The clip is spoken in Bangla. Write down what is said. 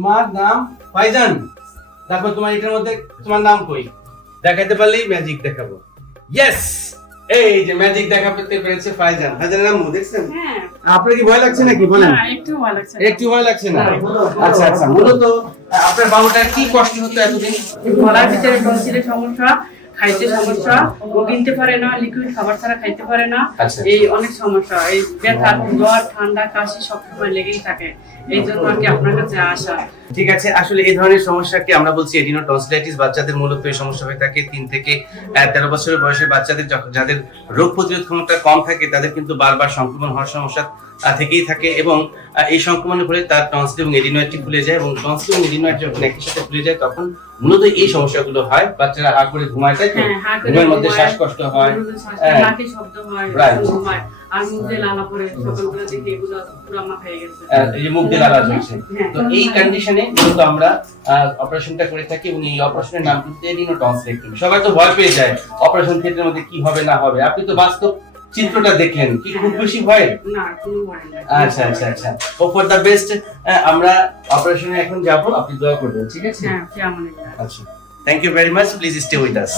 তোমার নাম ফাইজান। দেখো তোমার এটার মধ্যে তোমার নাম কই, দেখাতে পারলেই ম্যাজিক দেখাবো। ইয়েস, এই যে ম্যাজিক দেখাতে পেরেছে ফাইজান। ফাইজানের নাম দেখছেন? হ্যাঁ। আপনার কি ভয় লাগছে নাকি বলেন? না, একটু ভয় লাগছে। একটু ভয় লাগছে না? আচ্ছা আচ্ছা, মূলত আপনার বাবুটার কি কষ্ট হতো এতদিন? গলার ভিতরে টনসিলের সমস্যা, খাইতে সমস্যা, ও কিনতে পারে না, লিকুইড খাবার ছাড়া খাইতে পারে না। আচ্ছা। এই অনেক সমস্যা, এই ব্যথা, জ্বর, ঠান্ডা, কাশি সবসময় লেগেই থাকে। এই জন্য আর কি আপনার কাছে আসা। ঠিক আছে, আসলে এই ধরনের সমস্যাকে আমরা বলছি এডিনো টনসিলাইটিস। বাচ্চাদের মূলত এই সমস্যা হয়ে থাকে 3 থেকে 13 বছরের বয়সের বাচ্চাদের। যাদের রোগ প্রতিরোধ ক্ষমতা কম থাকে তাদের কিন্তু বারবার সংক্রমণ হওয়ার সমস্যা থেকেই থাকে, এবং এই সংক্রমণের ফলে তার টনসিল এবং এডিনোয়েডটি ফুলে যায়, এবং টনসিল এবং এডিনোয়েড যখন একই সাথে ফুলে যায় তখন মূলত এই সমস্যাগুলো হয়। বাচ্চারা হা করে ঘুমায়, তাই তো? ঘুমের মধ্যে শ্বাসকষ্ট হয়, নাকে শব্দ হয়, ঘুমায়, আর মুখ দিয়ে লালা পড়ে। সকালবেলা দেখি এগুলো পুরো মাথা হয়ে গেছে, এই যে মুখ দিয়ে লালা ঝরছে। তো এই কন্ডিশনে মূলত আমরা অপারেশনটা করে থাকি, এবং এই অপারেশনের নাম কিন্তু এডিনো টনসিলাইটিস। সবাই তো ভয় পেয়ে যায় অপারেশন ক্ষেত্রের মধ্যে কি হবে না হবে। আপনি তো বাস্তব চিত্রটা দেখলেন, কি খুব বেশি ভয়? না, কোনো ভয় নেই। আচ্ছা আচ্ছা আচ্ছা, হোপ ফর দ্য বেস্ট। আমরা অপারেশনে এখন যাব, আপনি দোয়া করবেন, ঠিক আছে? হ্যাঁ, কেমন? আচ্ছা, thank you very much, please stay with us.